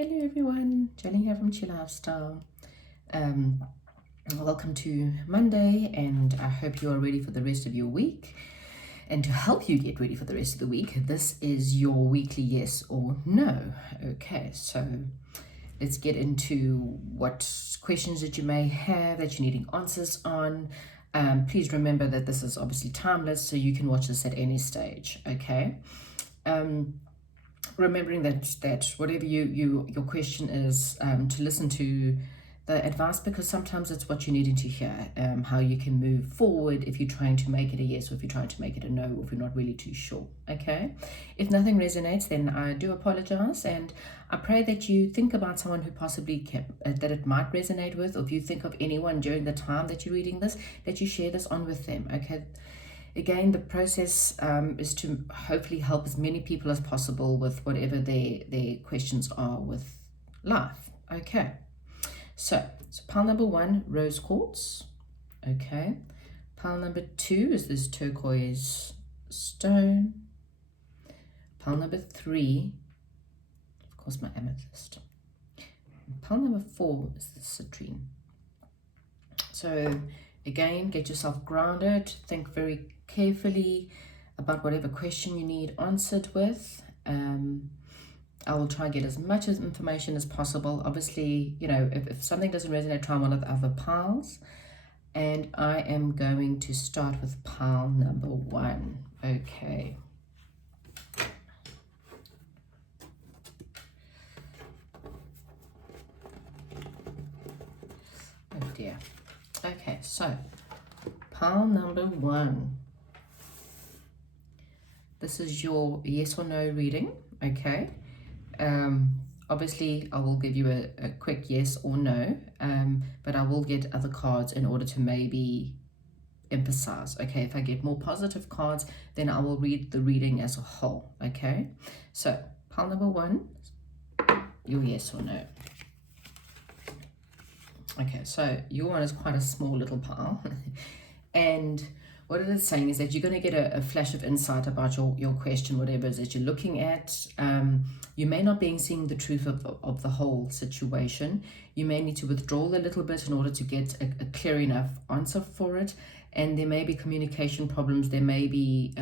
Hello everyone, Jenny here from Chill Lifestyle. Um, Welcome to Monday, and I hope you are ready for the rest of your week. And to help you get ready for the rest of the week, this is your weekly yes or no. Okay, so let's get into what questions that you may have that you're needing answers on. Please remember that this is obviously timeless, so you can watch this at any stage. Okay. Remembering that whatever your question is, to listen to the advice, because sometimes it's what you're needing to hear, how you can move forward if you're trying to make it a yes, or if you're trying to make it a no, or if you're not really too sure. Okay, if nothing resonates, then I do apologize, and I pray that you think about someone who possibly that it might resonate with, or if you think of anyone during the time that you're reading this, that you share this on with them. Okay. Again, the process is to hopefully help as many people as possible with whatever their questions are with life. Okay, so pile number 1, rose quartz. Okay, pile number 2 is this turquoise stone. Pile number 3, of course, my amethyst. And pile number 4 is the citrine. So again, get yourself grounded, think very carefully about whatever question you need answered with. I will try and get as much information as possible. Obviously, you know, if something doesn't resonate, try one of the other piles. And I am going to start with pile number 1. Okay. Oh dear. Okay, so pile number 1. This is your yes or no reading, okay? Obviously, I will give you a quick yes or no, but I will get other cards in order to maybe emphasize, okay? If I get more positive cards, then I will read the reading as a whole, okay? So, pile number 1, your yes or no. Okay, so your one is quite a small little pile, and what it is saying is that you're going to get a flash of insight about your question, whatever it is that you're looking at. You may not be seeing the truth of the whole situation. You may need to withdraw a little bit in order to get a clear enough answer for it. And there may be communication problems. There may be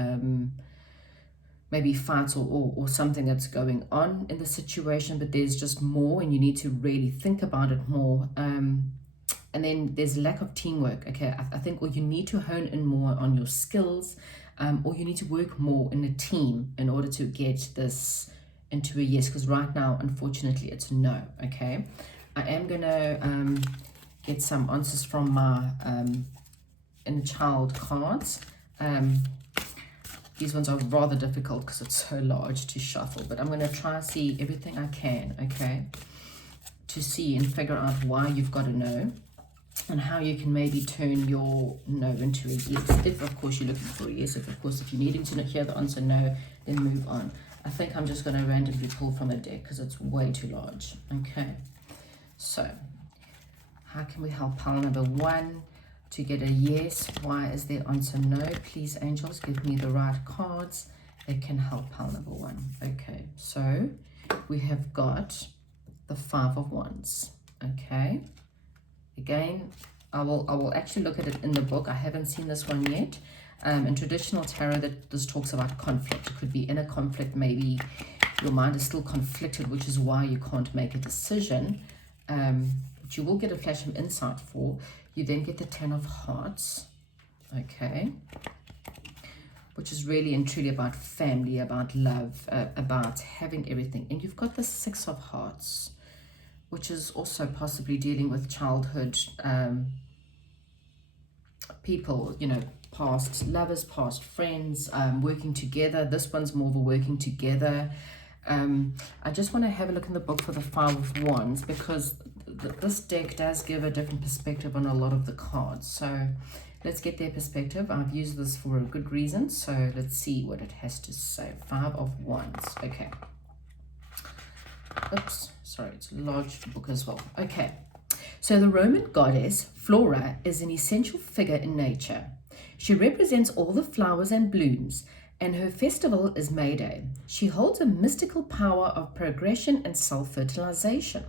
maybe fights or something that's going on in the situation, but there's just more, and you need to really think about it more. And then there's lack of teamwork. Okay, I think, or you need to hone in more on your skills, or you need to work more in a team in order to get this into a yes, because right now, unfortunately, it's no. Okay, I am gonna get some answers from my inner child cards. These ones are rather difficult because it's so large to shuffle, but I'm going to try and see everything I can, okay, to see and figure out why you've got a no, and how you can maybe turn your no into a yes. If, of course, you're looking for a yes. If, of course, if you're needing to hear the answer no, then move on. I think I'm just going to randomly pull from a deck because it's way too large. Okay, so how can we help pile number 1 to get a yes? Why is their answer no? Please, angels, give me the right cards that can help pile number 1. Okay, so we have got the 5 of Wands. Okay, again, I will actually look at it in the book. I haven't seen this one yet. In traditional tarot, that this talks about conflict. It could be inner conflict. Maybe your mind is still conflicted, which is why you can't make a decision. But you will get a flash of insight for. You then get the 10 of Hearts, okay, which is really and truly about family, about love, about having everything. And you've got the 6 of Hearts, which is also possibly dealing with childhood people, you know, past lovers, past friends, working together. This one's more of a working together. I just want to have a look in the book for the 5 of Wands, because this deck does give a different perspective on a lot of the cards. So let's get their perspective. I've used this for a good reason, so let's see what it has to say. 5 of Wands. Okay. Oops, sorry, it's a large book as well. Okay. So the Roman goddess Flora is an essential figure in nature. She represents all the flowers and blooms, and her festival is May Day. She holds a mystical power of progression and self-fertilization.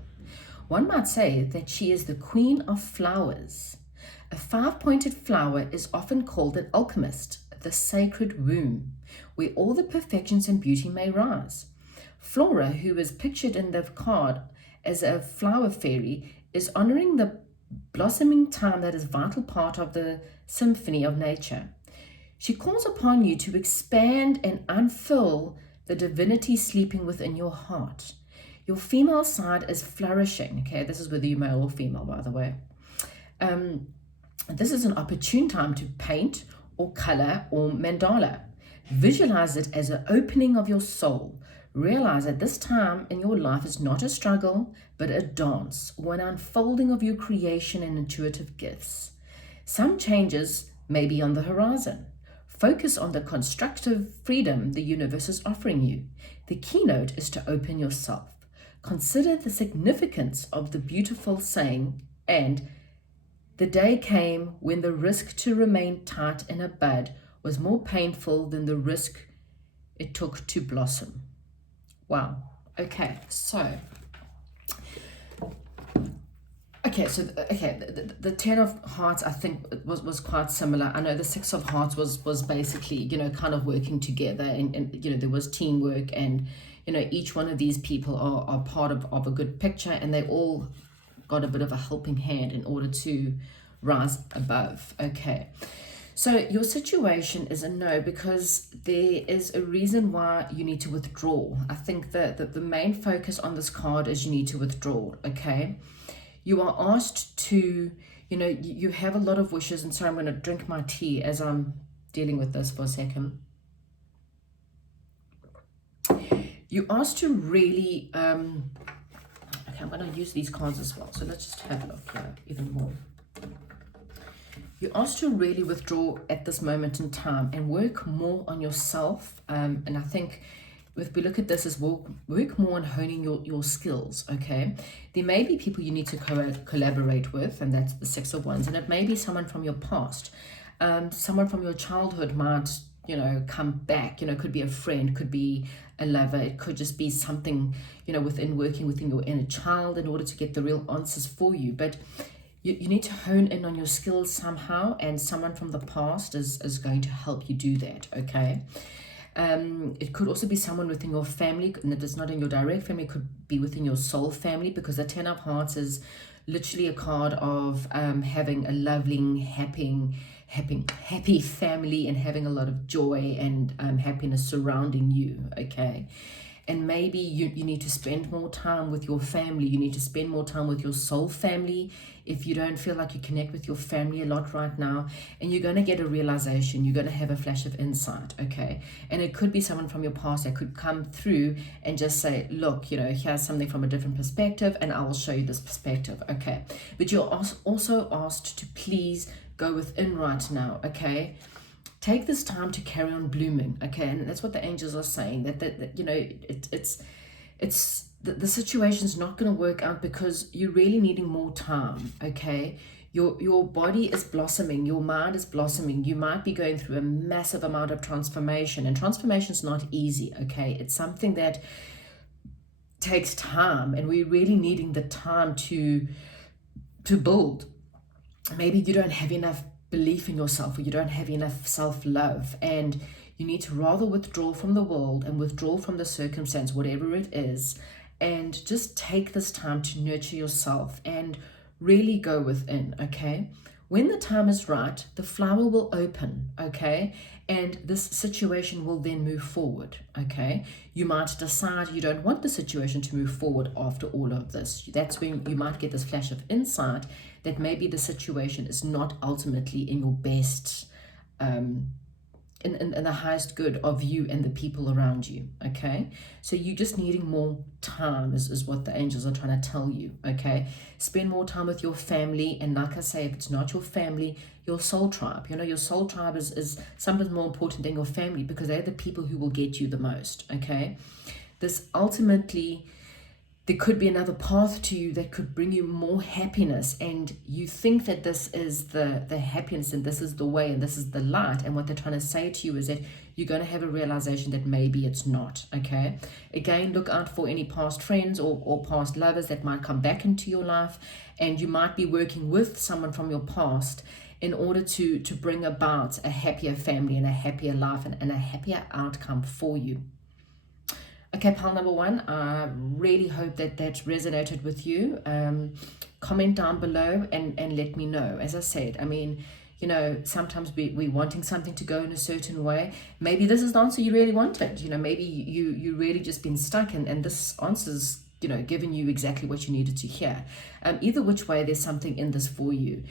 One might say that she is the queen of flowers. A five-pointed flower is often called an alchemist, the sacred womb, where all the perfections and beauty may rise. Flora, who is pictured in the card as a flower fairy, is honoring the blossoming time that is a vital part of the symphony of nature. She calls upon you to expand and unfurl the divinity sleeping within your heart. Your female side is flourishing. Okay, this is whether you're male or female, by the way. This is an opportune time to paint or color or mandala. Visualize it as an opening of your soul. Realize that this time in your life is not a struggle, but a dance, or an unfolding of your creation and intuitive gifts. Some changes may be on the horizon. Focus on the constructive freedom the universe is offering you. The keynote is to open yourself. Consider the significance of the beautiful saying, and the day came when the risk to remain tight in a bud was more painful than the risk it took to blossom. Wow. Okay, so the 10 of hearts, I think was quite similar. I know the 6 of hearts was basically, kind of working together, and there was teamwork, and each one of these people are part of a good picture, and they all got a bit of a helping hand in order to rise above. Okay, so your situation is a no, because there is a reason why you need to withdraw. I think that the main focus on this card is you need to withdraw. Okay, you are asked to, you have a lot of wishes, and so I'm going to drink my tea as I'm dealing with this for a second. You're asked to really, okay, I'm going to use these cards as well. So let's just have a look here even more. You're asked to really withdraw at this moment in time and work more on yourself. And I think if we look at this as work more on honing your skills, okay? There may be people you need to collaborate with, and that's the 6 of Wands. And it may be someone from your past. Someone from your childhood might, come back. Could be a friend, could be a lover. It could just be something, within working within your inner child in order to get the real answers for you. But you need to hone in on your skills somehow, and someone from the past is going to help you do that, okay? It could also be someone within your family, and that is not in your direct family. It could be within your soul family, because the 10 of hearts is literally a card of having a loving, happy family, and having a lot of joy and happiness surrounding you, okay? And maybe you need to spend more time with your family. You need to spend more time with your soul family if you don't feel like you connect with your family a lot right now. And you're going to get a realization. You're going to have a flash of insight, okay? And it could be someone from your past that could come through and just say, look, here's something from a different perspective, and I will show you this perspective, okay? But you're also asked to please go within right now, okay? Take this time to carry on blooming, okay? And that's what the angels are saying, that the situation's not going to work out because you're really needing more time, okay? Your body is blossoming, your mind is blossoming. You might be going through a massive amount of transformation, and transformation's not easy, okay? It's something that takes time, and we're really needing the time to build. Maybe you don't have enough belief in yourself, or you don't have enough self-love, and you need to rather withdraw from the world and withdraw from the circumstance, whatever it is, and just take this time to nurture yourself and really go within, okay? When the time is right, the flower will open, okay? And this situation will then move forward, okay? You might decide you don't want the situation to move forward after all of this. That's when you might get this flash of insight that maybe the situation is not ultimately in your best, in the highest good of you and the people around you, okay? So you're just needing more time is what the angels are trying to tell you, okay? Spend more time with your family, and like I say, if it's not your family, your soul tribe. Your soul tribe is something more important than your family, because they're the people who will get you the most, okay? This ultimately, there could be another path to you that could bring you more happiness, and you think that this is the happiness, and this is the way, and this is the light, and what they're trying to say to you is that you're going to have a realization that maybe it's not. Okay, again, look out for any past friends or past lovers that might come back into your life, and you might be working with someone from your past in order to bring about a happier family and a happier life and a happier outcome for you. Okay, pile number one, I really hope that resonated with you. Comment down below and let me know. As I said, I mean, you know, sometimes we're wanting something to go in a certain way. Maybe this is the answer you really wanted. You know, maybe you really just been stuck and this answer's, you know, given you exactly what you needed to hear. Either which way, there's something in this for you.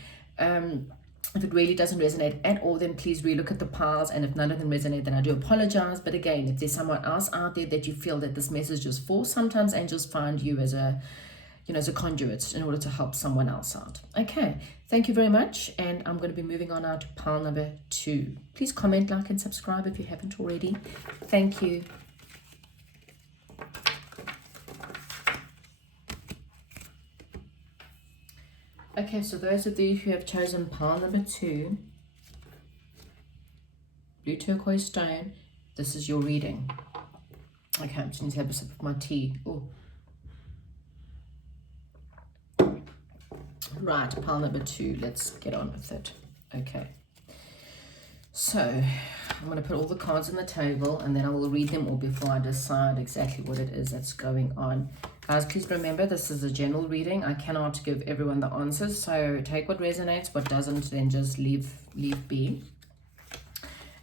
If it really doesn't resonate at all, then please relook at the piles, and if none of them resonate, then I do apologize. But again, if there's someone else out there that you feel that this message is for, sometimes angels find you as a, you know, as a conduit in order to help someone else out. Okay, thank you very much, and I'm going to be moving on now to pile number 2. Please comment, like, and subscribe if you haven't already. Thank you. Okay, so those of you who have chosen pile number 2, blue turquoise stone, this is your reading. Okay, I'm just going to have a sip of my tea. Oh. Right, pile number 2, let's get on with it. Okay, so I'm going to put all the cards on the table and then I will read them all before I decide exactly what it is that's going on. Guys, please remember, this is a general reading. I cannot give everyone the answers, so take what resonates, what doesn't, then just leave be.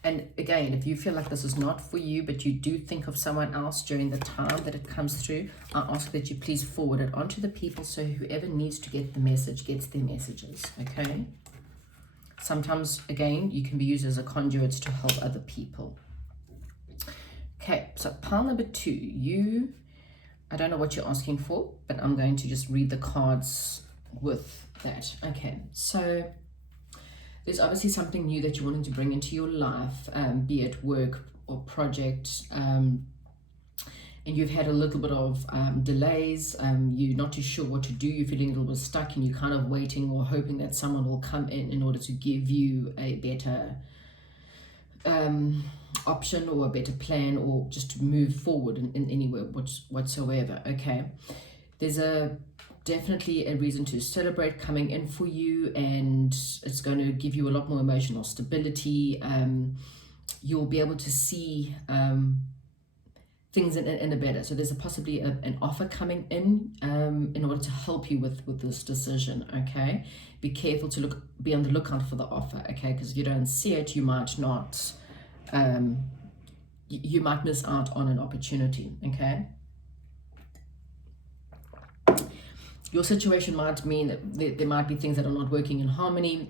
And again, if you feel like this is not for you, but you do think of someone else during the time that it comes through, I ask that you please forward it onto the people so whoever needs to get the message gets their messages, okay? Sometimes, again, you can be used as a conduit to help other people. Okay, so pile number 2, I don't know what you're asking for, but I'm going to just read the cards with that. Okay, so there's obviously something new that you're wanting to bring into your life, be it work or project, and you've had a little bit of delays, you're not too sure what to do, you're feeling a little bit stuck, and you're kind of waiting or hoping that someone will come in order to give you a better option or a better plan, or just to move forward in any way whatsoever. Okay, there's definitely a reason to celebrate coming in for you, and it's going to give you a lot more emotional stability. You'll be able to see things in a better, so there's possibly an offer coming in order to help you with this decision. Okay, be careful to be on the lookout for the offer, okay, because if you don't see it, you might not you might miss out on an opportunity. Okay, your situation might mean that there might be things that are not working in harmony.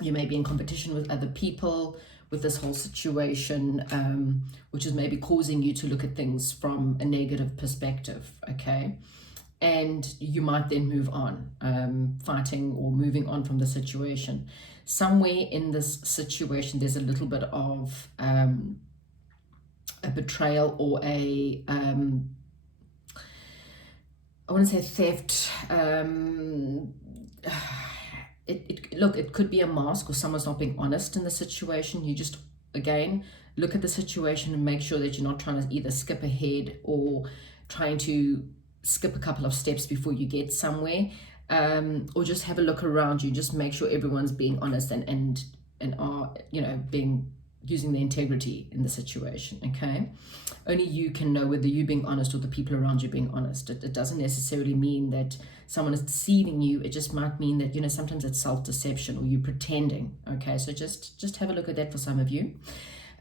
You may be in competition with other people with this whole situation, which is maybe causing you to look at things from a negative perspective, okay? And you might then move on, fighting or moving on from the situation. Somewhere in this situation, there's a little bit of a betrayal or I want to say theft. It could be a mask, or someone's not being honest in the situation. You just, again, look at the situation and make sure that you're not trying to either skip ahead or trying to skip a couple of steps before you get somewhere, or just have a look around you. Just make sure everyone's being honest and are, you know, using the integrity in the situation, okay? Only you can know whether you're being honest or the people around you being honest. It doesn't necessarily mean that someone is deceiving you. It just might mean that, you know, sometimes it's self-deception or you pretending, okay? So just have a look at that for some of you.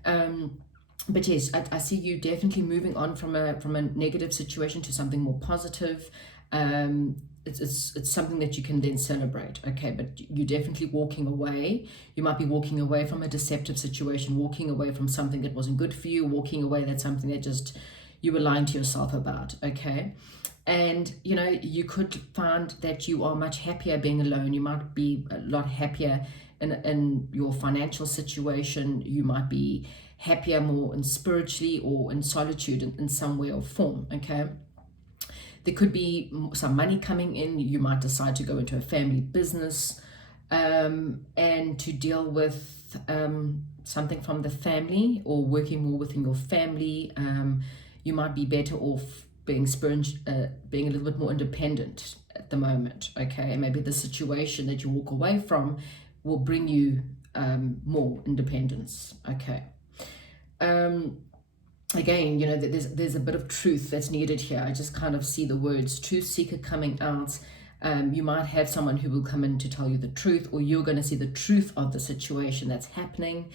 But yes, I see you definitely moving on from a negative situation to something more positive. It's something that you can then celebrate, okay? But you're definitely walking away. You might be walking away from a deceptive situation, walking away from something that wasn't good for you, walking away that's something that just you were lying to yourself about, okay? And, you know, you could find that you are much happier being alone. You might be a lot happier in your financial situation. You might be happier more in spiritually or in solitude in some way or form, okay? There could be some money coming in. You might decide to go into a family business. and to deal with something from the family or working more within your family. You might be better off being being a little bit more independent at the moment, okay? And maybe the situation that you walk away from will bring you more independence, okay? Again, you know, there's a bit of truth that's needed here. I just kind of see the words truth seeker coming out. You might have someone who will come in to tell you the truth, or you're going to see the truth of the situation that's happening.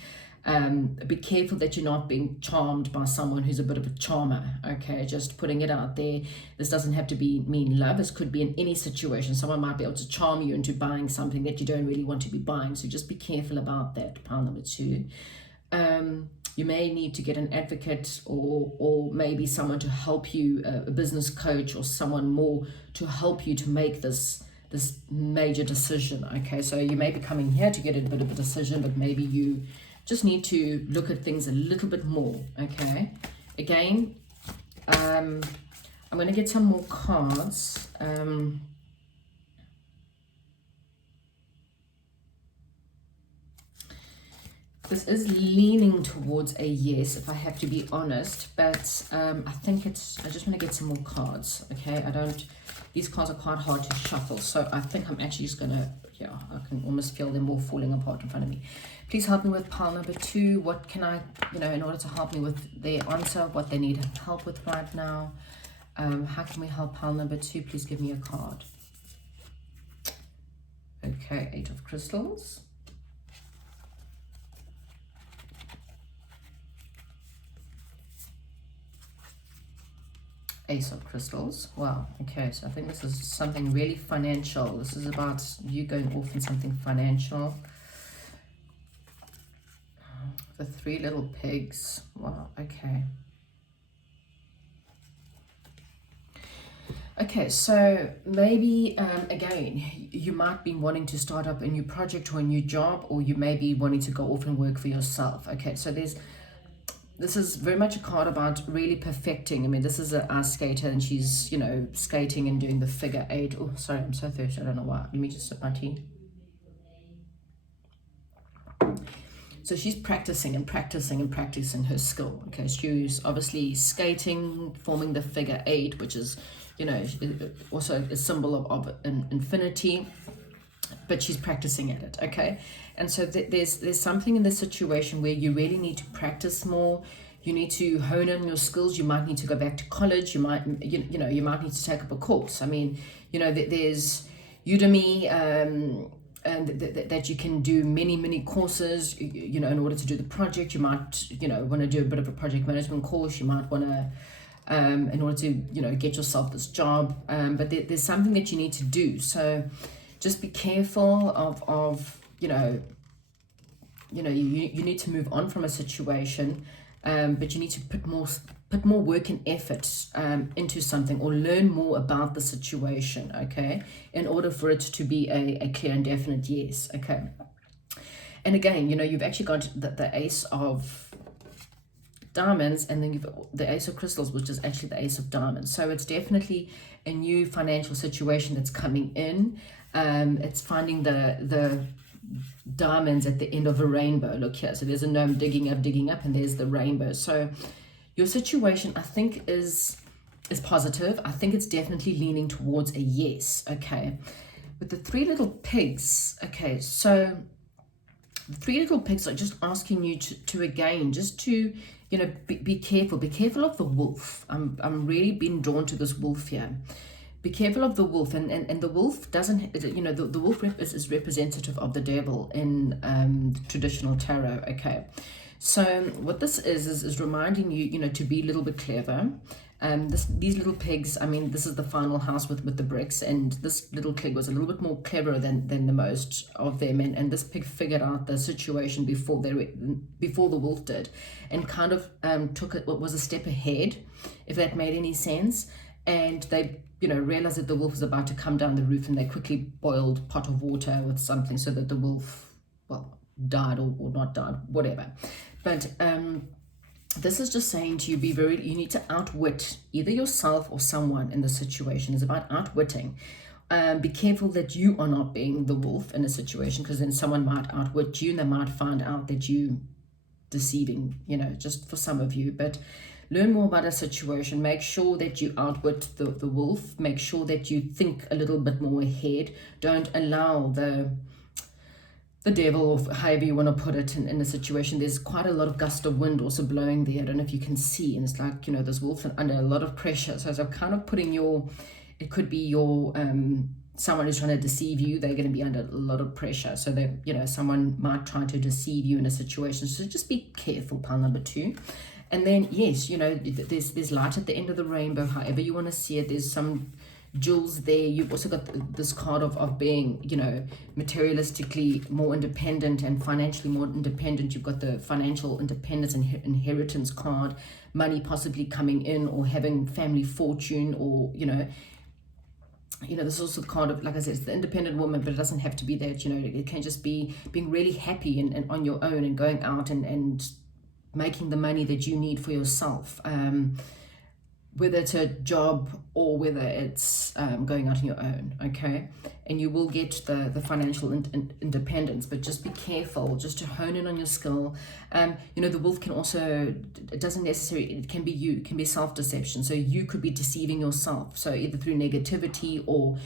Be careful that you're not being charmed by someone who's a bit of a charmer, okay? Just putting it out there. This doesn't have to mean love. This could be in any situation. Someone might be able to charm you into buying something that you don't really want to be buying. So just be careful about that, pile number 2. You may need to get an advocate or maybe someone to help you, a business coach or someone more to help you to make this major decision, okay? So you may be coming here to get a bit of a decision, but maybe you just need to look at things a little bit more, okay? Again, I'm going to get some more cards. This is leaning towards a yes, if I have to be honest, but I think I just want to get some more cards, okay? These cards are quite hard to shuffle, so I think I'm actually just going to, yeah, I can almost feel them all falling apart in front of me. Please help me with pile number 2. What can I, you know, in order to help me with their answer, what they need help with right now. How can we help pile number 2? Please give me a card. Okay, 8 of crystals. Ace of crystals. Wow, okay, so I think this is something really financial. This is about you going off in something financial. The 3 little pigs. Wow, okay. Okay, so maybe, again, you might be wanting to start up a new project or a new job, or you may be wanting to go off and work for yourself. Okay, so this is very much a card about really perfecting. I mean, this is an ice skater, and she's, you know, skating and doing the figure 8. Oh, sorry, I'm so thirsty. I don't know why. Let me just sip my tea. So she's practicing and practicing and practicing her skill. Okay, she's obviously skating, forming the figure 8, which is, you know, also a symbol of infinity, but she's practicing at it, okay? And so there's something in this situation where you really need to practice more. You need to hone in your skills. You might need to go back to college. You might, you know, you might need to take up a course. I mean, you know, there's Udemy, and that you can do many courses, you know, in order to do the project. You might, you know, want to do a bit of a project management course. You might want to, in order to, you know, get yourself this job. But there's something that you need to do. So just be careful of you know, you need to move on from a situation, but you need to put more work and effort into something, or learn more about the situation, okay, in order for it to be a clear and definite yes, okay. And again, you know, you've actually got the Ace of Diamonds, and then you've the Ace of Crystals, which is actually the Ace of Diamonds. So it's definitely a new financial situation that's coming in. It's finding the diamonds at the end of a rainbow. Look here, so there's a gnome digging up, and there's the rainbow. So your situation, I think, is positive. I think it's definitely leaning towards a yes, okay. With the 3 little pigs, okay, so the 3 little pigs are just asking you to again, just to, you know, be careful. Be careful of the wolf. I'm really being drawn to this wolf here. Be careful of the wolf, and the wolf doesn't, you know, the wolf is representative of the devil in traditional tarot, okay. So what this is reminding you, you know, to be a little bit clever. These little pigs, I mean, this is the final house with the bricks, and this little pig was a little bit more clever than the most of them, and this pig figured out the situation before the wolf did, and kind of took it, what was a step ahead, if that made any sense. And they, you know, realized that the wolf was about to come down the roof, and they quickly boiled a pot of water with something so that the wolf, well, died or not died, whatever. But this is just saying to you, you need to outwit either yourself or someone in the situation. It's about outwitting. Be careful that you are not being the wolf in a situation, because then someone might outwit you and they might find out that you deceiving, just for some of you. But learn more about a situation. Make sure that you outwit the wolf. Make sure that you think a little bit more ahead. Don't allow the devil, or however you want to put it, in a situation. There's quite a lot of gust of wind also blowing there. I don't know if you can see, and it's like, this wolf under a lot of pressure. So as I'm kind of putting it could be your someone who's trying to deceive you. They're going to be under a lot of pressure, so that someone might try to deceive you in a situation. So just be careful, pile number 2. And then yes, there's light at the end of the rainbow, however you want to see it. There's some jewels there. You've also got this card of being, materialistically more independent and financially more independent. You've got the financial independence and inheritance card, money possibly coming in, or having family fortune, or there's also the card of, like I said, it's the independent woman, but it doesn't have to be that. It can just be being really happy and on your own, and going out and making the money that you need for yourself, whether it's a job or whether it's going out on your own, okay? And you will get the financial independence, but just be careful, just to hone in on your skill. The wolf can also, it doesn't necessarily, it can be you, it can be self-deception. So you could be deceiving yourself. So either through negativity or,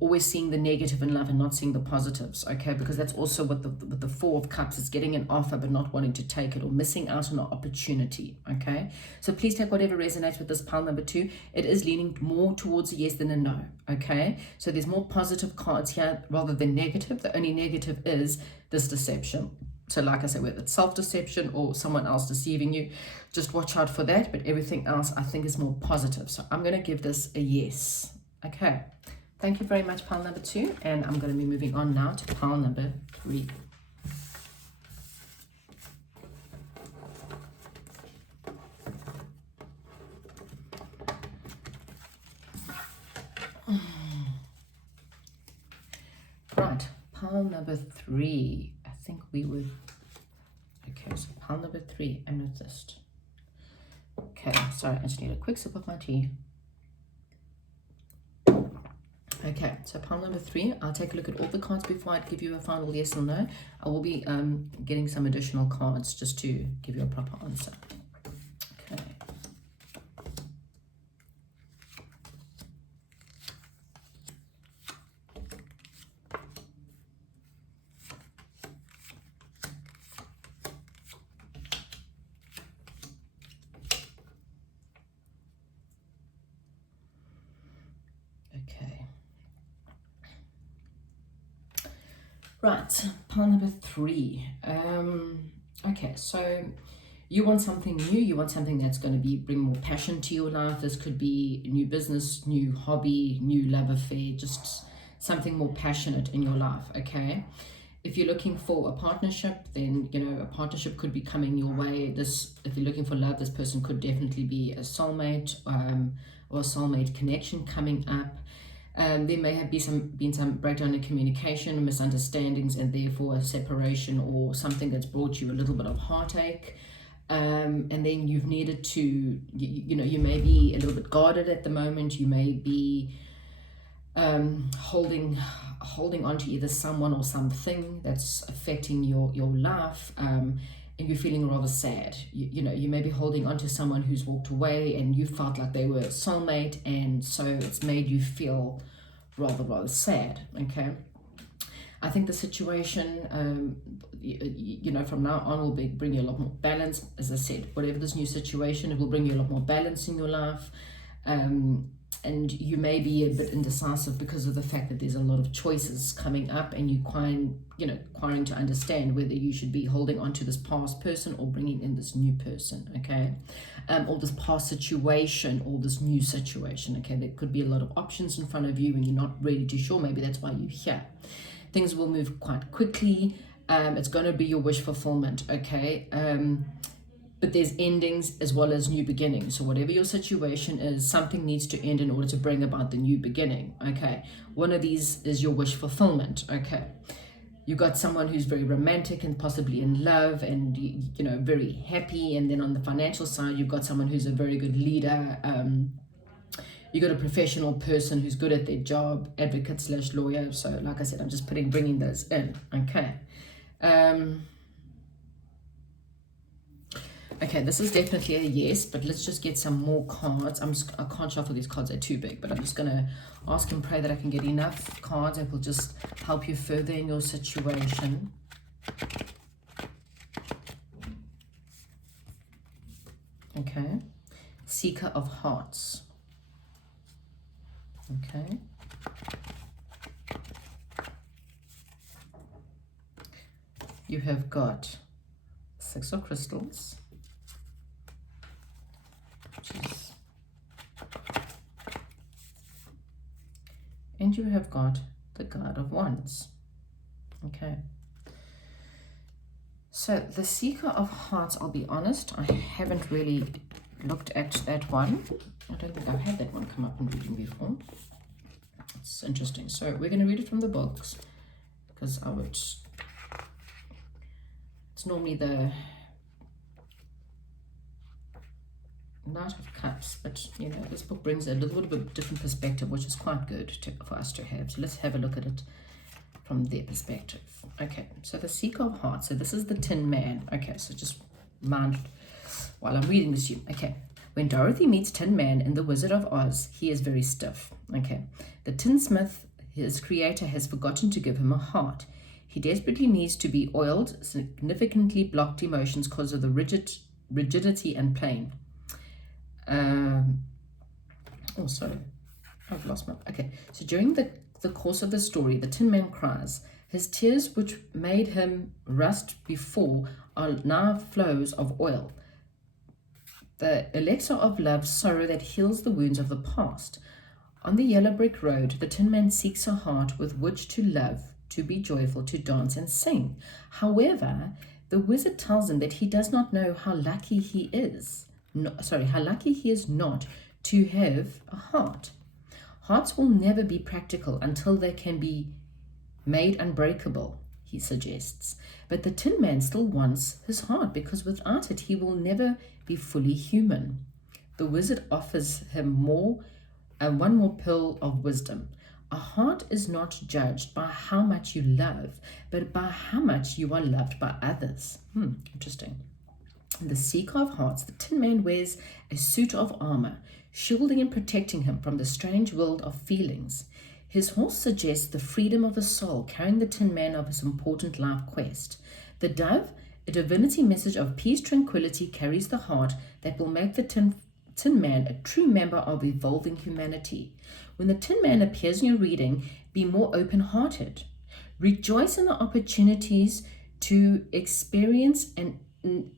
always seeing the negative in love and not seeing the positives, okay? Because that's also what the 4 of Cups is, getting an offer but not wanting to take it, or missing out on an opportunity, okay? So please take whatever resonates with this pile number 2. It is leaning more towards a yes than a no, okay? So there's more positive cards here rather than negative. The only negative is this deception. So like I said, whether it's self-deception or someone else deceiving you, just watch out for that. But everything else I think is more positive. So I'm going to give this a yes, okay? Thank you very much, pile number 2, and I'm going to be moving on now to pile number 3. Right, pile number 3. I think we would. Okay, so pile number 3, Amethyst. Okay, sorry, I just need a quick sip of my tea. Okay, so pile number 3, I'll take a look at all the cards before I give you a final yes or no. I will be getting some additional cards just to give you a proper answer. Okay. Right, pile number 3. Okay, so you want something new. You want something that's going to bring more passion to your life. This could be a new business, new hobby, new love affair, just something more passionate in your life, okay? If you're looking for a partnership, then, a partnership could be coming your way. If you're looking for love, this person could definitely be a soulmate, or a soulmate connection coming up. There may have been some breakdown in communication, misunderstandings, and therefore a separation, or something that's brought you a little bit of heartache. And then you've needed to, you may be a little bit guarded at the moment. You may be holding on to either someone or something that's affecting your life. And you're feeling rather sad. You may be holding on to someone who's walked away, and you felt like they were a soulmate, and so it's made you feel rather sad, okay? I think the situation, from now on will bring you a lot more balance. As I said, whatever this new situation, it will bring you a lot more balance in your life. And you may be a bit indecisive because of the fact that there's a lot of choices coming up, and you requiring to understand whether you should be holding on to this past person or bringing in this new person, okay? Or this past situation or this new situation, okay? There could be a lot of options in front of you and you're not really too sure. Maybe that's why you're here. Things will move quite quickly. It's going to be your wish fulfillment, okay? But there's endings as well as new beginnings. So whatever your situation is, something needs to end in order to bring about the new beginning, okay? One of these is your wish fulfillment, okay? You've got someone who's very romantic and possibly in love and, very happy. And then on the financial side, you've got someone who's a very good leader, you got a professional person who's good at their job, advocate slash lawyer. So like I said, I'm just bringing those in. Okay. Okay, this is definitely a yes, but let's just get some more cards. I can't shuffle these cards, they're too big, but I'm just going to ask and pray that I can get enough cards that will just help you further in your situation. Okay. Seeker of Hearts. Okay. You have got Six of Crystals. And you have got the Guard of Wands. Okay. So the Seeker of Hearts, I'll be honest, I haven't really looked at that one. I don't think I've had that one come up in reading before. It's interesting. So we're going to read it from the books, because it's normally the Knight of Cups, but you know, this book brings a little bit of a different perspective, which is quite good for us to have. So let's have a look at it from their perspective. Okay, so the Seeker of Hearts. So this is the Tin Man. Okay, so just mind while I'm reading this to you. Okay, when Dorothy meets Tin Man in The Wizard of Oz, he is very stiff. Okay, the tinsmith, his creator, has forgotten to give him a heart. He desperately needs to be oiled, significantly blocked emotions because of the rigidity and pain. Oh, sorry, I've lost my... Okay, so during the course of the story, the Tin Man cries. His tears, which made him rust before, are now flows of oil. The elixir of love, sorrow that heals the wounds of the past. On the yellow brick road, the Tin Man seeks a heart with which to love, to be joyful, to dance and sing. However, the wizard tells him that he does not know how lucky he is. How lucky he is not to have a heart. Hearts will never be practical until they can be made unbreakable, he suggests. But the Tin Man still wants his heart, because without it he will never be fully human. The wizard offers him one more pill of wisdom. A heart is not judged by how much you love, but by how much you are loved by others. Interesting. In the Seeker of Hearts, the Tin Man wears a suit of armor, shielding and protecting him from the strange world of feelings. His horse suggests the freedom of the soul, carrying the Tin Man of his important life quest. The dove, a divinity message of peace, tranquility, carries the heart that will make the Tin Man a true member of evolving humanity. When the Tin Man appears in your reading, be more open-hearted. Rejoice in the opportunities to experience an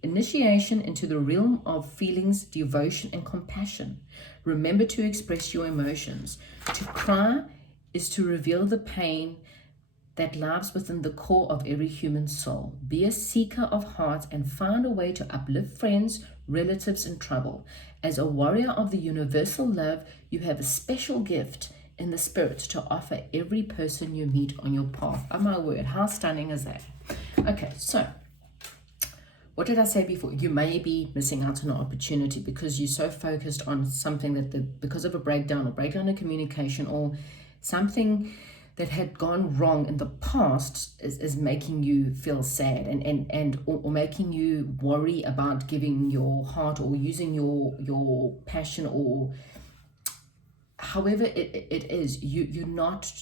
initiation into the realm of feelings, devotion, and compassion. Remember to express your emotions. To cry is to reveal the pain that lives within the core of every human soul. Be a seeker of hearts and find a way to uplift friends, relatives in trouble. As a warrior of the universal love, you have a special gift in the spirit to offer every person you meet on your path. Oh my word, how stunning is that? Okay, so what did I say before? You may be missing out on an opportunity because you're so focused on something that because of a breakdown in communication, or something that had gone wrong in the past is making you feel sad or making you worry about giving your heart or using your passion, or however it is, you're not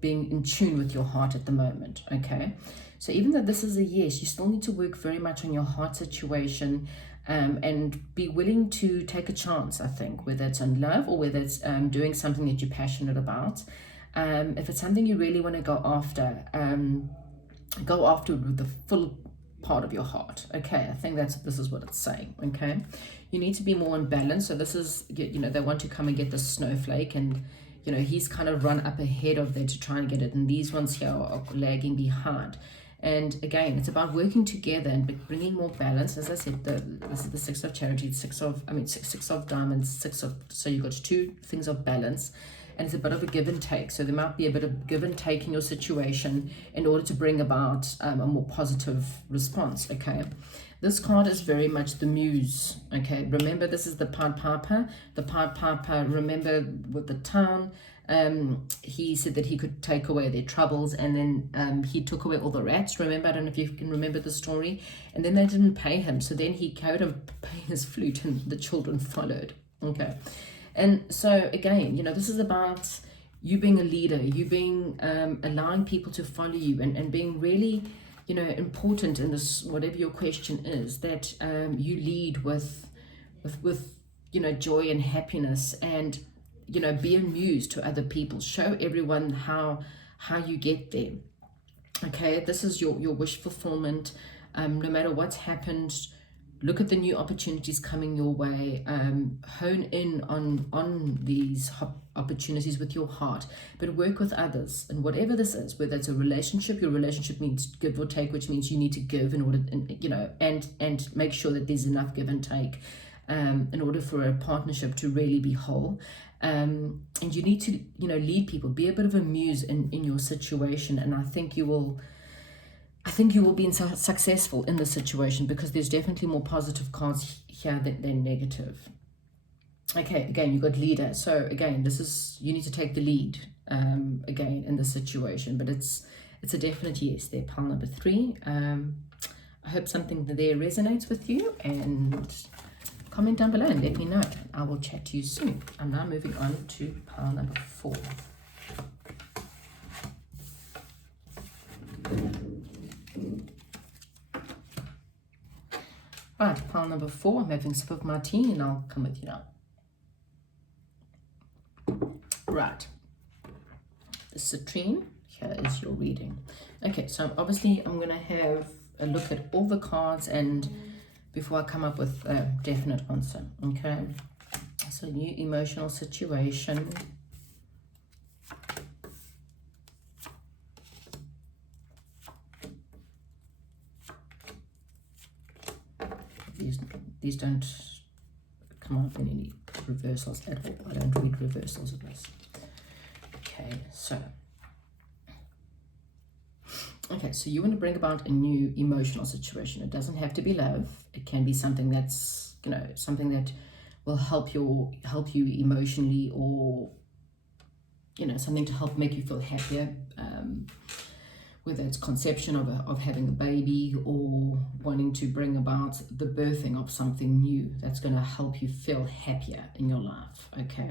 being in tune with your heart at the moment. Okay, so even though this is a yes, you still need to work very much on your heart situation, and be willing to take a chance, I think, whether it's on love or whether it's doing something that you're passionate about. If it's something you really want to go after it with the full part of your heart. Okay, I think this is what it's saying. Okay, you need to be more in balance. So this is, they want to come and get the snowflake, and he's kind of run up ahead of there to try and get it, and these ones here are lagging behind. And again, it's about working together and bringing more balance. As I said, this is the Six of Charity, six of Diamonds, so you've got two things of balance, and it's a bit of a give and take. So there might be a bit of give and take in your situation in order to bring about a more positive response. Okay, This card is very much the muse. Okay, remember this is the Pied Piper. The Pied Piper, remember with the town, he said that he could take away their troubles, and then he took away all the rats. Remember, I don't know if you can remember the story. And then they didn't pay him, so then he carried on playing his flute, and the children followed. Okay, and so again, you know, this is about you being a leader, you being allowing people to follow you, and being really, you know, important in this, whatever your question is, that you lead with you know, joy and happiness, and you know, be a muse to other people. Show everyone how you get there. Okay, this is your wish fulfillment. No matter what's happened, look at the new opportunities coming your way. Hone in on these opportunities with your heart, but work with others. And whatever this is, whether it's a relationship, your relationship means give or take, which means you need to give in order, you know, and make sure that there's enough give and take in order for a partnership to really be whole. And you need to, you know, lead people, be a bit of a muse in your situation. And I think you will be successful in the situation, because there's definitely more positive cards here than negative. Okay, again, you got leader. So again, this is, you need to take the lead again in the situation, but it's a definite yes there, pile number 3. I hope something there resonates with you, and comment down below and let me know. I will chat to you soon. I'm now moving on to pile number 4. Right, pile number 4. I'm having a sip of my tea and I'll come with you now. Right, the Citrine, here is your reading. Okay, so obviously I'm going to have a look at all the cards and before I come up with a definite answer. Okay, so new emotional situation. These don't come up in any reversals at all. I don't read reversals of this. Okay, so you want to bring about a new emotional situation. It doesn't have to be love. It can be something that's, you know, something that will help you emotionally, or, you know, something to help make you feel happier. Whether it's conception of having a baby, or wanting to bring about the birthing of something new that's going to help you feel happier in your life. Okay.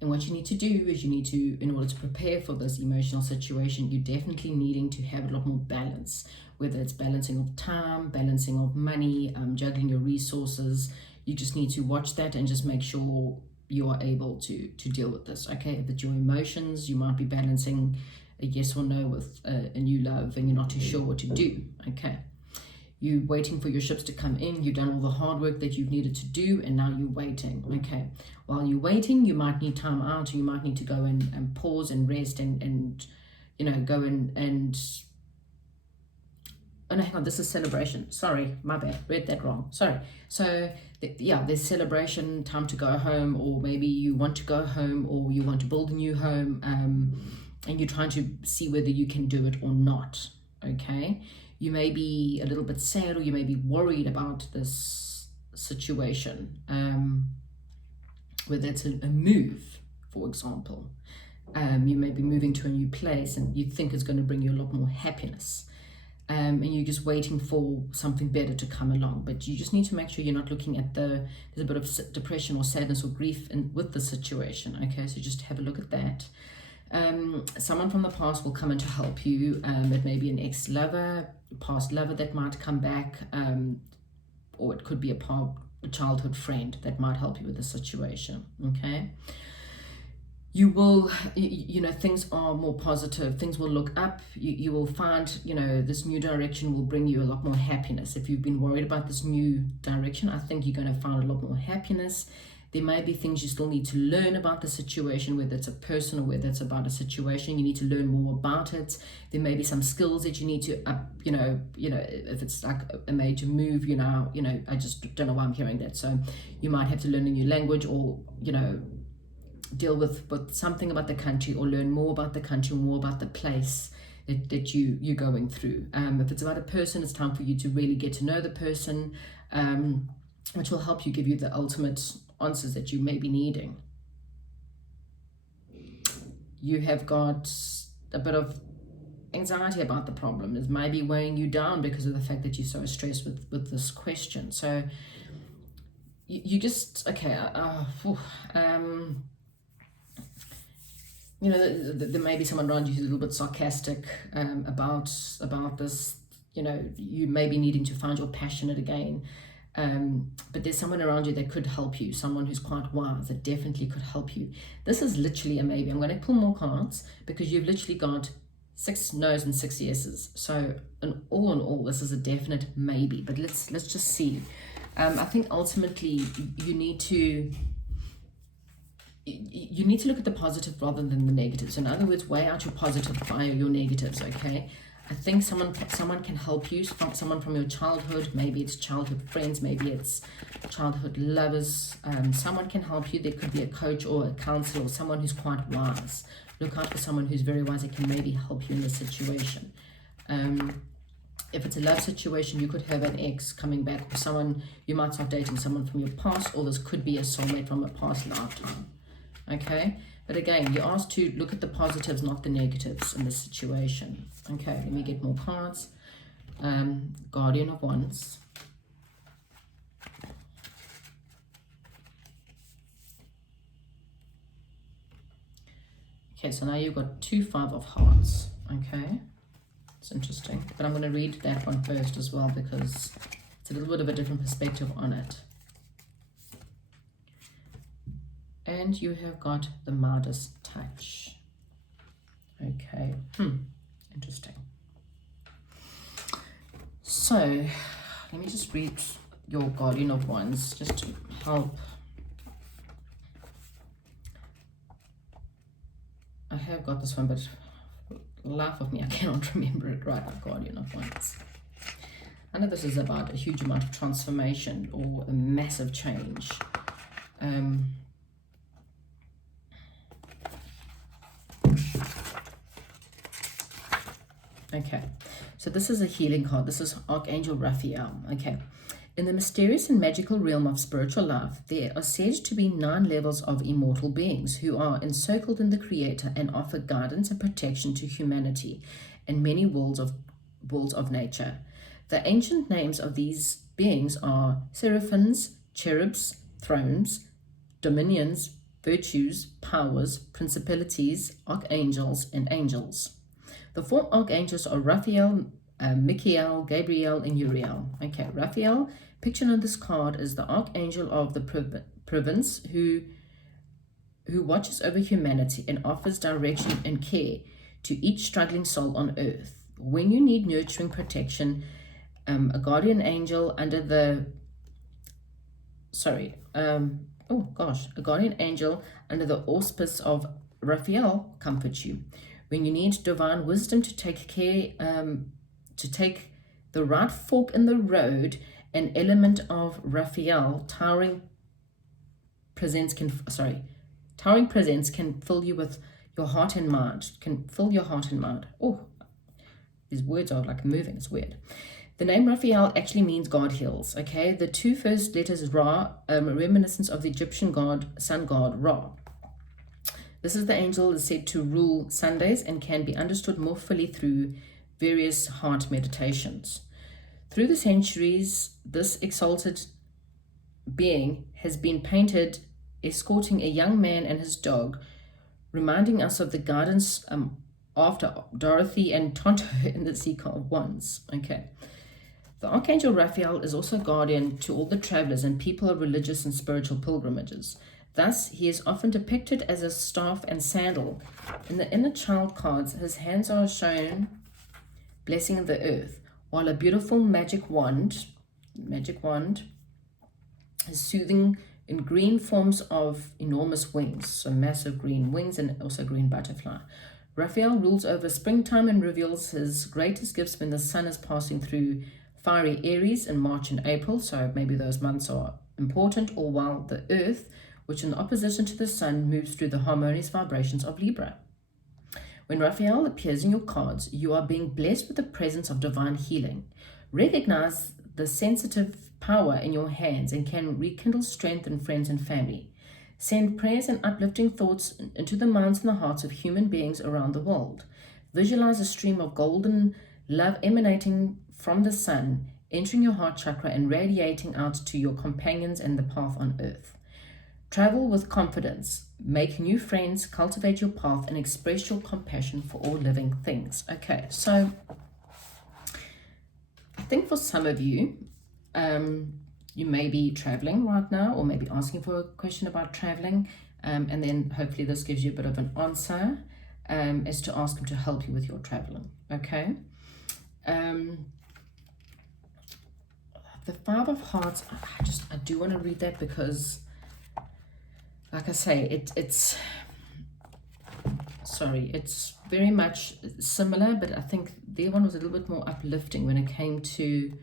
And what you need to do is in order to prepare for this emotional situation, you're definitely needing to have a lot more balance, whether it's balancing of time, balancing of money, juggling your resources. You just need to watch that and just make sure you are able to deal with this. Okay. But your emotions, you might be balancing a yes or no with a new love, and you're not too sure what to do. Okay, you're waiting for your ships to come in. You've done all the hard work that you've needed to do, and now you're waiting. Okay, while you're waiting, you might need time out, or you might need to go in and pause and rest, and you know, go in and oh no, hang on, this is celebration. Sorry, my bad, read that wrong. Sorry. So yeah, there's celebration, time to go home, or maybe you want to go home, or you want to build a new home, and you're trying to see whether you can do it or not. Okay, you may be a little bit sad, or you may be worried about this situation, whether it's a move, for example. You may be moving to a new place and you think it's going to bring you a lot more happiness, and you're just waiting for something better to come along. But you just need to make sure you're not looking at there's a bit of depression or sadness or grief with the situation. Okay, so just have a look at that. Someone from the past will come in to help you. It may be an ex-lover, past lover that might come back, or it could be a childhood friend that might help you with the situation. Okay, you will, you know, things are more positive. Things will look up. You will find, you know, this new direction will bring you a lot more happiness. If you've been worried about this new direction, I think you're going to find a lot more happiness. There may be things you still need to learn about the situation, whether it's a person or whether it's about a situation. You need to learn more about it. There may be some skills that you need to up, you know, if it's like a major move, you know, I just don't know why I'm hearing that. So you might have to learn a new language, or, you know, deal with something about the country, or learn more about the country, more about the place you're going through. If it's about a person, it's time for you to really get to know the person, which will help you give you the ultimate answers that you may be needing. You have got a bit of anxiety about the problem. It may be weighing you down because of the fact that you're so stressed with this question. So you just, okay, you know, there may be someone around you who's a little bit sarcastic about this. You know, you may be needing to find your passion again. But there's someone around you that could help you, someone who's quite wise that definitely could help you. This is literally a maybe. I'm going to pull more cards because you've literally got 6 no's and 6 yeses. So in all, this is a definite maybe. But let's just see. I think ultimately you need to look at the positive rather than the negatives. In other words, weigh out your positive via your negatives, okay? I think someone can help you, someone from your childhood. Maybe it's childhood friends, maybe it's childhood lovers. Someone can help you. There could be a coach or a counselor or someone who's quite wise. Look out for someone who's very wise that can maybe help you in this situation. If it's a love situation, you could have an ex coming back, or someone, you might start dating someone from your past, or this could be a soulmate from a past lifetime. Okay? But again, you're asked to look at the positives, not the negatives in this situation. Okay, let me get more cards. Guardian of Wands. Okay, so now you've got 2 5 of Hearts. Okay, it's interesting. But I'm going to read that one first as well because it's a little bit of a different perspective on it. And you have got the Midas touch. Okay, interesting. So, let me just read your Guardian of Wands just to help. I have got this one, but laugh of me, I cannot remember it right now. Guardian of Wands. I know this is about a huge amount of transformation or a massive change. Okay, so this is a healing card. This is Archangel Raphael. Okay, in the mysterious and magical realm of spiritual life, there are said to be 9 levels of immortal beings who are encircled in the Creator and offer guidance and protection to humanity in many worlds of nature. The ancient names of these beings are seraphims, cherubs, thrones, dominions, virtues, powers, principalities, archangels, and angels. The 4 archangels are Raphael, Michael, Gabriel, and Uriel. Okay, Raphael, pictured on this card, is the archangel of the province who watches over humanity and offers direction and care to each struggling soul on earth. When you need nurturing protection, a guardian angel under the a guardian angel under the auspice of Raphael comforts you. When you need divine wisdom to take the right fork in the road, an element of Raphael, towering presence can fill you with your heart and mind. Can fill your heart and mind. Oh, these words are like moving. It's weird. The name Raphael actually means God heals. Okay, the 2 first letters Ra, reminiscence of the Egyptian sun god Ra. This is the angel is said to rule Sundays and can be understood more fully through various heart meditations. Through the centuries, this exalted being has been painted escorting a young man and his dog, reminding us of the guidance after Dorothy and Tonto in the Sea of Wands. Okay. The Archangel Raphael is also guardian to all the travelers and people of religious and spiritual pilgrimages. Thus, he is often depicted as a staff and sandal. In the inner child cards, his hands are shown blessing the earth, while a beautiful magic wand is soothing in green forms of enormous wings, so massive green wings and also green butterfly. Raphael rules over springtime and reveals his greatest gifts when the sun is passing through fiery Aries in March and April, so maybe those months are important, or while the earth, which in opposition to the sun moves through the harmonious vibrations of Libra. When Raphael appears in your cards, you are being blessed with the presence of divine healing. Recognize the sensitive power in your hands and can rekindle strength in friends and family. Send prayers and uplifting thoughts into the minds and the hearts of human beings around the world. Visualize a stream of golden love emanating from the sun, entering your heart chakra and radiating out to your companions and the path on earth. Travel with confidence, make new friends, cultivate your path, and express your compassion for all living things. Okay, so I think for some of you, you may be traveling right now, or maybe asking for a question about traveling, and then hopefully this gives you a bit of an answer as to ask him to help you with your traveling. Okay. The Five of Hearts, I do want to read that because, like I say, it's very much similar, but I think their one was a little bit more uplifting when it came to,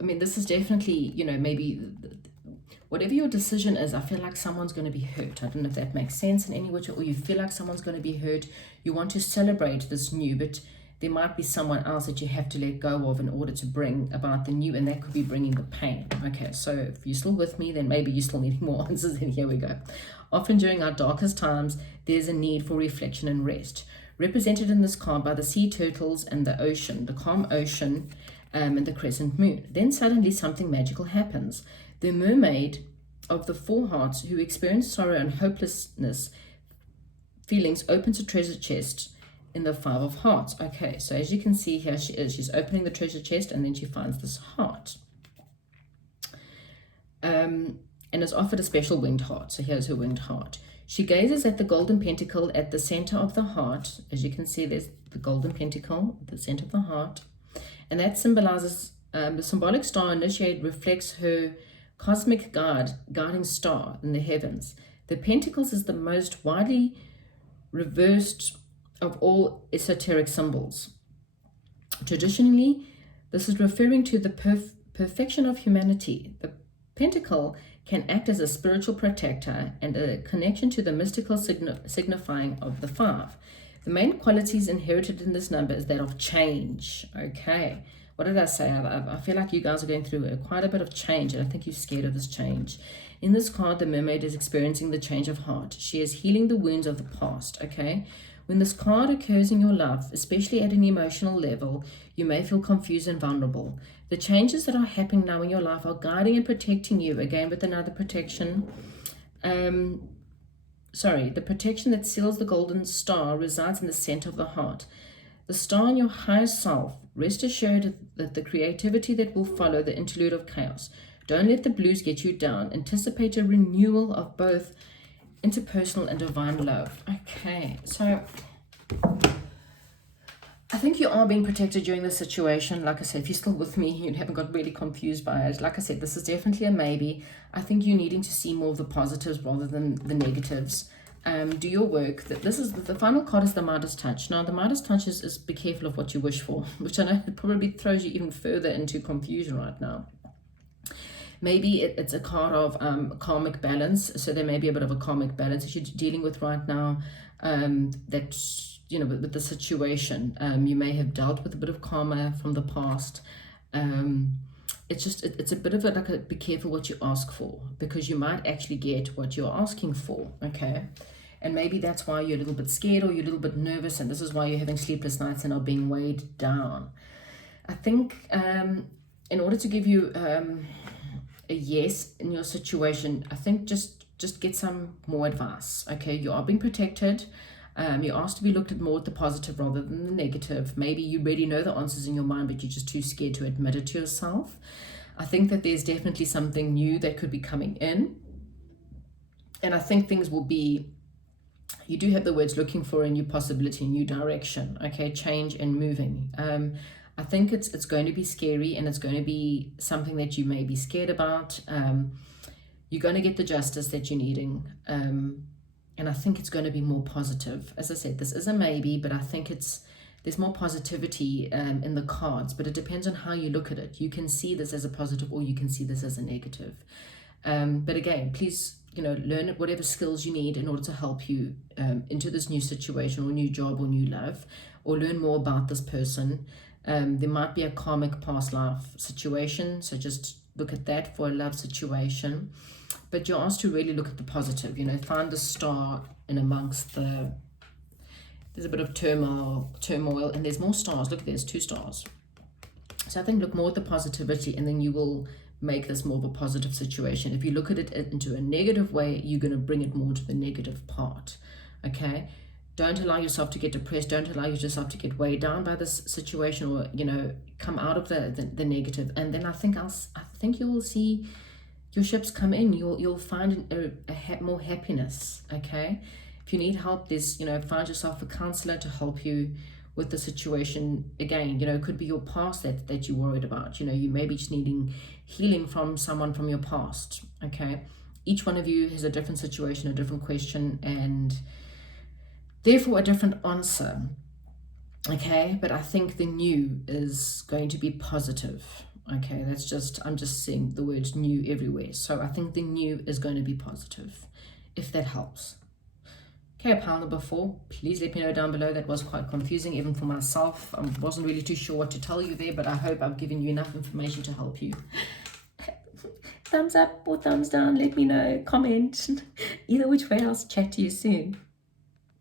I mean, this is definitely, you know, maybe whatever your decision is, I feel like someone's going to be hurt. I don't know if that makes sense in any way, or you feel like someone's going to be hurt. You want to celebrate this new, but there might be someone else that you have to let go of in order to bring about the new, and that could be bringing the pain. Okay, so if you're still with me, then maybe you still need more answers, and here we go. Often during our darkest times, there's a need for reflection and rest. Represented in this card by the sea turtles and the ocean, the calm ocean, and the crescent moon. Then suddenly something magical happens. The mermaid of the Four Hearts, who experienced sorrow and hopelessness feelings, opens a treasure chest in the Five of Hearts. Okay, so as you can see here, she's opening the treasure chest, and then she finds this heart. And is offered a special winged heart. So here's her winged heart. She gazes at the golden pentacle at the center of the heart. As you can see, there's the golden pentacle at the center of the heart. And that symbolizes the symbolic star initiate reflects her cosmic guiding star in the heavens. The pentacles is the most widely reversed of all esoteric symbols. Traditionally, this is referring to the perfection of humanity. The pentacle can act as a spiritual protector and a connection to the mystical signifying of the five. The main qualities inherited in this number is that of change. Okay, what did I say? I feel like you guys are going through quite a bit of change, and I think you're scared of this change. In this card, the mermaid is experiencing the change of heart. She is healing the wounds of the past, okay? When this card occurs in your life, especially at an emotional level, you may feel confused and vulnerable. The changes that are happening now in your life are guiding and protecting you, again with another protection. The protection that seals the golden star resides in the center of the heart. The star in your higher self. Rest assured that the creativity that will follow the interlude of chaos. Don't let the blues get you down. Anticipate a renewal of both interpersonal and divine love. Okay, so I think you are being protected during this situation. Like I said, if you're still with me, you haven't got really confused by it. Like I said, this is definitely a maybe. I think you're needing to see more of the positives rather than the negatives. Do your work. This is the final card is the Midas touch. Now, the Midas touch is be careful of what you wish for, which I know it probably throws you even further into confusion right now. Maybe it's a card of karmic balance. So there may be a bit of a karmic balance that you're dealing with right now. That, you know, with the situation, you may have dealt with a bit of karma from the past. It's a bit of a be careful what you ask for, because you might actually get what you're asking for. Okay. And maybe that's why you're a little bit scared, or you're a little bit nervous, and this is why you're having sleepless nights and are being weighed down. I think in order to give you a yes in your situation, I think just get some more advice. Okay, you are being protected. You're asked to be looked at more at the positive rather than the negative. Maybe you already know the answers in your mind, but you're just too scared to admit it to yourself. I think that there's definitely something new that could be coming in. And I think things will be, you do have the words looking for a new possibility, a new direction, okay, change and moving. I think it's going to be scary, and it's going to be something that you may be scared about. You're going to get the justice that you're needing. And I think it's going to be more positive. As I said, this is a maybe, but I think there's more positivity in the cards, but it depends on how you look at it. You can see this as a positive, or you can see this as a negative. But again, please, learn whatever skills you need in order to help you into this new situation or new job or new love, or learn more about this person. There might be a karmic past life situation, so just look at that for a love situation. But you're asked to really look at the positive, find the star in amongst there's a bit of turmoil, and there's more stars. Look, there's 2 stars. So I think look more at the positivity, and then you will make this more of a positive situation. If you look at it into a negative way, you're going to bring it more to the negative part, okay? Don't allow yourself to get depressed. Don't allow yourself to get weighed down by this situation, or, come out of the negative. And then I think you will see your ships come in. You'll find more happiness, okay? If you need help, find yourself a counselor to help you with the situation. Again, it could be your past that you're worried about. You may be just needing healing from someone from your past, okay? Each one of you has a different situation, a different question, and therefore a different answer, okay? But I think the new is going to be positive, okay? I'm just seeing the words new everywhere. So I think the new is going to be positive, if that helps. Okay, pile number 4, please let me know down below. That was quite confusing, even for myself. I wasn't really too sure what to tell you there, but I hope I've given you enough information to help you. Thumbs up or thumbs down, let me know, comment. Either which way, I'll chat to you soon.